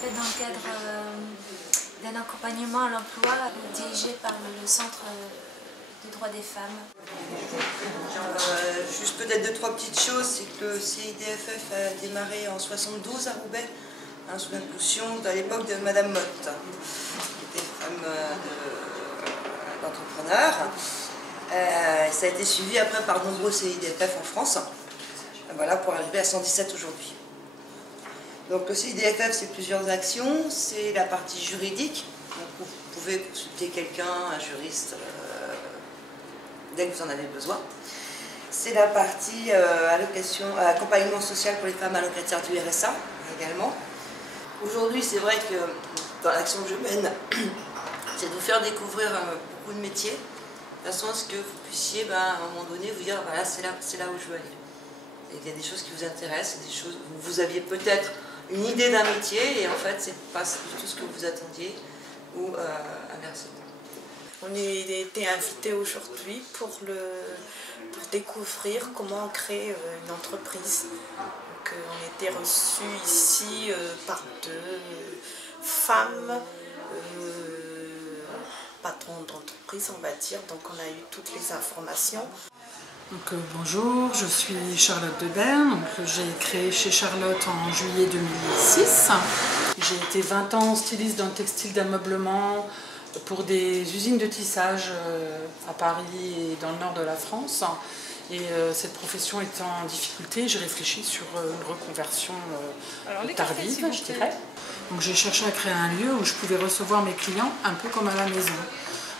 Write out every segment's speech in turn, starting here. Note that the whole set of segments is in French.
fait dans le cadre d'un accompagnement à l'emploi dirigé par le Centre des droits des femmes. Juste peut-être 2-3 petites choses, c'est que le CIDFF a démarré en 72 à Roubaix, sous l'impulsion à l'époque de Madame Motte, qui était femme d'entrepreneur. Ça a été suivi après par de nombreux CIDFF en France, voilà, pour arriver à 117 aujourd'hui. Donc le CIDFF, c'est plusieurs actions, c'est la partie juridique, donc vous pouvez consulter quelqu'un, un juriste, dès que vous en avez besoin. C'est la partie accompagnement social pour les femmes allocataires du RSA également. Aujourd'hui, c'est vrai que dans l'action que je mène, c'est de vous faire découvrir beaucoup de métiers, de façon à ce que vous puissiez, à un moment donné, vous dire, voilà, c'est là où je veux aller. Et il y a des choses qui vous intéressent, des choses où vous aviez peut-être une idée d'un métier, et en fait, c'est pas du tout ce que vous attendiez, ou inversement. On a été invités aujourd'hui pour découvrir comment créer une entreprise. Donc, on était reçus ici par 2 femmes, patrons d'entreprise, on va dire. Donc on a eu toutes les informations. Donc, bonjour, je suis Charlotte Debern. J'ai créé chez Charlotte en juillet 2006. J'ai été 20 ans styliste dans le textile d'ameublement pour des usines de tissage à Paris et dans le nord de la France. Et cette profession étant en difficulté, j'ai réfléchi sur une reconversion tardive, je dirais. Donc j'ai cherché à créer un lieu où je pouvais recevoir mes clients un peu comme à la maison.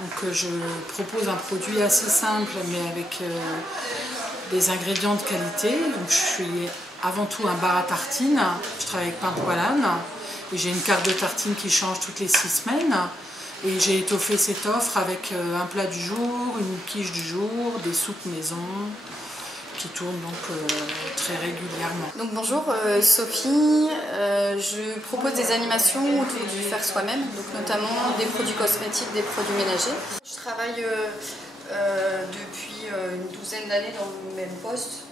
Donc je propose un produit assez simple mais avec des ingrédients de qualité. Donc je suis avant tout un bar à tartines, je travaille avec pain poilane et j'ai une carte de tartine qui change toutes les 6 semaines. Et j'ai étoffé cette offre avec un plat du jour, une quiche du jour, des soupes maison qui tournent donc très régulièrement. Donc bonjour, Sophie, je propose des animations autour du faire soi-même, donc notamment des produits cosmétiques, des produits ménagers. Je travaille depuis une douzaine d'années dans le même poste.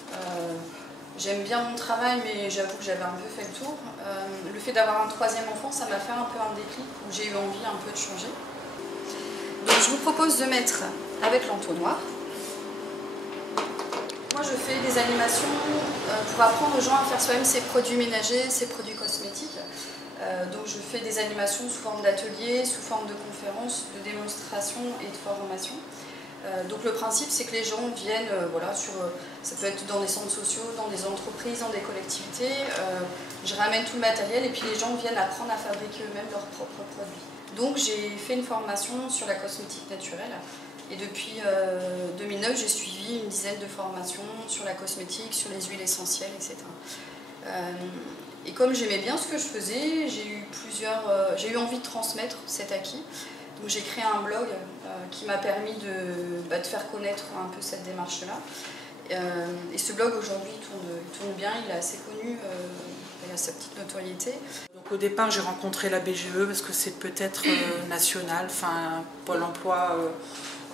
J'aime bien mon travail, mais j'avoue que j'avais un peu fait le tour. Le fait d'avoir un 3e enfant, ça m'a fait un peu un déclic, où j'ai eu envie un peu de changer. Donc je vous propose de mettre avec l'entonnoir. Moi je fais des animations pour apprendre aux gens à faire soi-même ces produits ménagers, ces produits cosmétiques. Donc je fais des animations sous forme d'ateliers, sous forme de conférences, de démonstrations et de formations. Donc le principe c'est que les gens viennent, ça peut être dans des centres sociaux, dans des entreprises, dans des collectivités. Je ramène tout le matériel et puis les gens viennent apprendre à fabriquer eux-mêmes leurs propres produits. Donc j'ai fait une formation sur la cosmétique naturelle et depuis 2009 j'ai suivi une dizaine de formations sur la cosmétique, sur les huiles essentielles, etc. Et comme j'aimais bien ce que je faisais, j'ai eu envie de transmettre cet acquis. Donc j'ai créé un blog qui m'a permis de faire connaître un peu cette démarche-là. Et ce blog aujourd'hui tourne bien, il est assez connu, il a sa petite notoriété. Donc au départ j'ai rencontré la BGE parce que c'est peut-être national, enfin Pôle emploi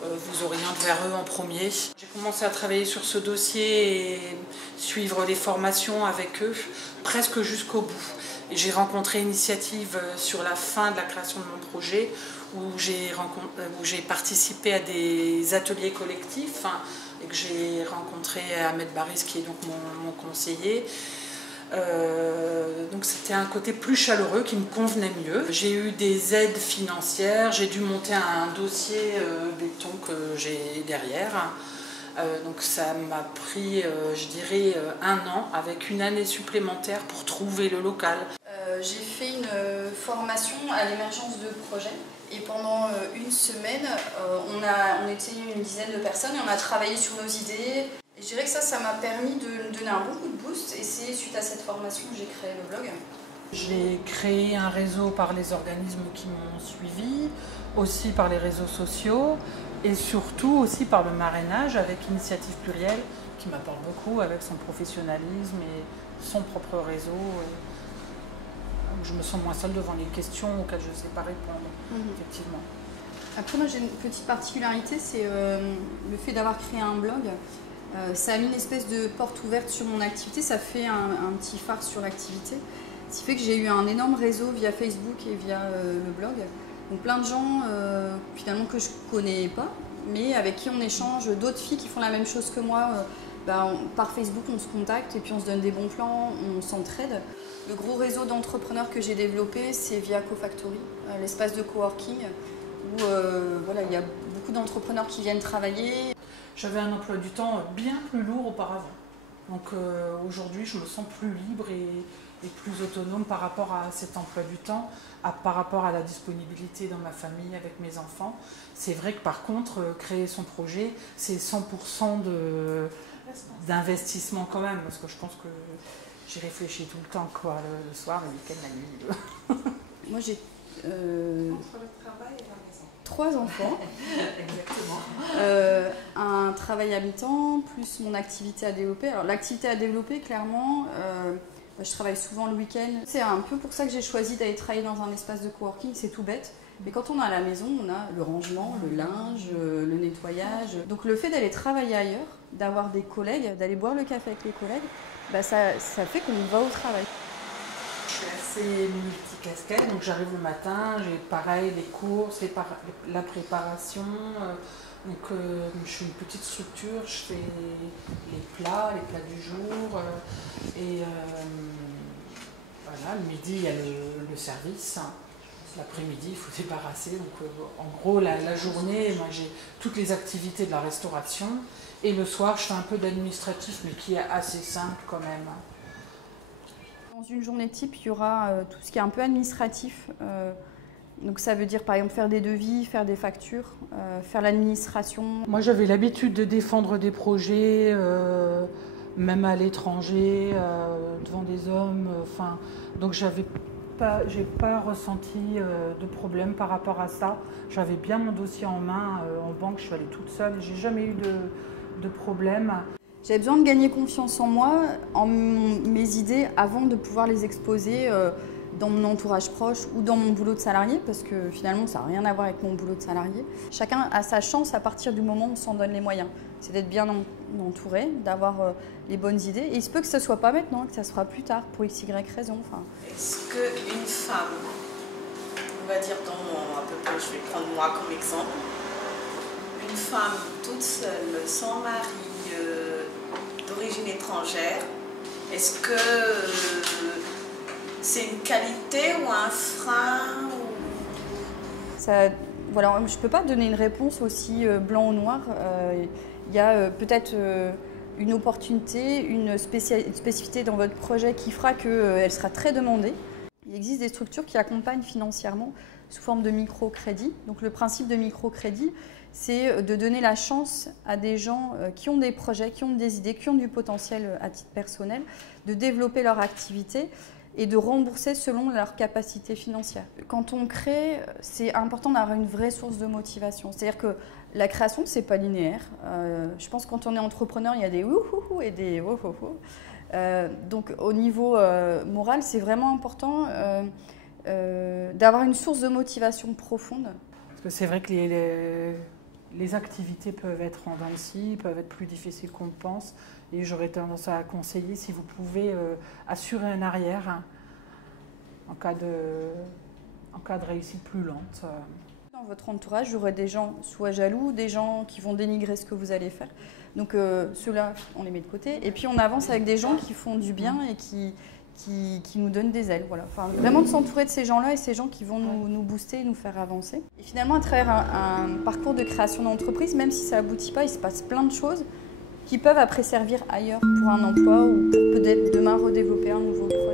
vous oriente vers eux en premier. J'ai commencé à travailler sur ce dossier et suivre les formations avec eux presque jusqu'au bout. Et j'ai rencontré Initiative sur la fin de la création de mon projet où j'ai participé à des ateliers collectifs et que j'ai rencontré Ahmed Baris qui est donc mon conseiller. Donc c'était un côté plus chaleureux qui me convenait mieux. J'ai eu des aides financières, j'ai dû monter un dossier béton que j'ai derrière. Donc ça m'a pris, je dirais, 1 an avec une année supplémentaire pour trouver le local. J'ai fait une formation à l'émergence de projets et pendant une semaine, on était une dizaine de personnes et on a travaillé sur nos idées. Et je dirais que ça m'a permis de me donner un bon coup de boost et c'est suite à cette formation que j'ai créé le blog. J'ai créé un réseau par les organismes qui m'ont suivi, aussi par les réseaux sociaux et surtout aussi par le marrainage avec Initiative Plurielle qui m'apporte beaucoup avec son professionnalisme et son propre réseau. Je me sens moins seule devant les questions auxquelles je ne sais pas répondre, effectivement. Après, moi j'ai une petite particularité, c'est le fait d'avoir créé un blog. Ça a mis une espèce de porte ouverte sur mon activité, ça fait un petit phare sur l'activité. Ce qui fait que j'ai eu un énorme réseau via Facebook et via le blog. Donc plein de gens finalement que je connais pas, mais avec qui on échange, d'autres filles qui font la même chose que moi. Par Facebook, on se contacte et puis on se donne des bons plans, on s'entraide. Le gros réseau d'entrepreneurs que j'ai développé, c'est via CoFactory, l'espace de coworking, où voilà, il y a beaucoup d'entrepreneurs qui viennent travailler. J'avais un emploi du temps bien plus lourd auparavant. Donc aujourd'hui, je me sens plus libre et plus autonome par rapport à cet emploi du temps, par rapport à la disponibilité dans ma famille, avec mes enfants. C'est vrai que par contre, créer son projet, c'est 100% d'investissement quand même, parce que je pense que j'y réfléchis tout le temps, quoi, le soir, le week-end, la nuit. Moi, j'ai entre le travail et la maison. 3 enfants. Exactement. Un travail à mi-temps, plus mon activité à développer. Alors l'activité à développer, clairement, je travaille souvent le week-end. C'est un peu pour ça que j'ai choisi d'aller travailler dans un espace de coworking, c'est tout bête. Mais quand on est à la maison, on a le rangement, le linge, le nettoyage. Donc le fait d'aller travailler ailleurs, d'avoir des collègues, d'aller boire le café avec les collègues, ça fait qu'on va au travail. Je suis assez multicasquette, donc j'arrive le matin, j'ai pareil les courses, la préparation. Donc je suis une petite structure, je fais les plats du jour. Voilà, le midi il y a le service. L'après-midi, il faut débarrasser. Donc, en gros, la journée, moi, j'ai toutes les activités de la restauration. Et le soir, je fais un peu d'administratif, mais qui est assez simple quand même. Dans une journée type, il y aura tout ce qui est un peu administratif. Donc ça veut dire, par exemple, faire des devis, faire des factures, faire l'administration. Moi, j'avais l'habitude de défendre des projets, même à l'étranger, devant des hommes. Donc, j'ai pas ressenti de problème par rapport à ça. J'avais bien mon dossier en main en banque, je suis allée toute seule, j'ai jamais eu de problème. J'avais besoin de gagner confiance en moi, en mes idées, avant de pouvoir les exposer dans mon entourage proche ou dans mon boulot de salarié, parce que finalement ça n'a rien à voir avec mon boulot de salarié. Chacun a sa chance à partir du moment où on s'en donne les moyens. C'est d'être bien entouré, d'avoir les bonnes idées. Et il se peut que ce ne soit pas maintenant, que ça se fera plus tard, pour x, y raison. Est-ce qu'une femme, on va dire à peu près, je vais prendre moi comme exemple, une femme toute seule, sans mari, d'origine étrangère, est-ce que c'est une qualité ou un frein Voilà, je ne peux pas donner une réponse aussi blanc ou noir. Il y a peut-être une opportunité, une spécificité dans votre projet qui fera qu'elle sera très demandée. Il existe des structures qui accompagnent financièrement sous forme de microcrédit. Donc le principe de microcrédit, c'est de donner la chance à des gens qui ont des projets, qui ont des idées, qui ont du potentiel à titre personnel, de développer leur activité et de rembourser selon leur capacité financière. Quand on crée, c'est important d'avoir une vraie source de motivation. C'est-à-dire que la création, c'est pas linéaire. Je pense que quand on est entrepreneur, il y a des ouhouhou et des wouhouhou. Donc au niveau moral, c'est vraiment important d'avoir une source de motivation profonde. Parce que c'est vrai que les activités peuvent être en dents de scie, peuvent être plus difficiles qu'on le pense. Et j'aurais tendance à conseiller, si vous pouvez, assurer un arrière en cas de réussite plus lente. Dans votre entourage, il y aurait des gens soit jaloux, des gens qui vont dénigrer ce que vous allez faire. Donc ceux-là, on les met de côté. Et puis on avance avec des gens qui font du bien et qui nous donnent des ailes. Voilà. Enfin, vraiment de s'entourer de ces gens-là et ces gens qui vont nous booster et nous faire avancer. Et finalement, à travers un parcours de création d'entreprise, même si ça n'aboutit pas, il se passe plein de choses qui peuvent après servir ailleurs pour un emploi ou pour peut-être demain redévelopper un nouveau projet.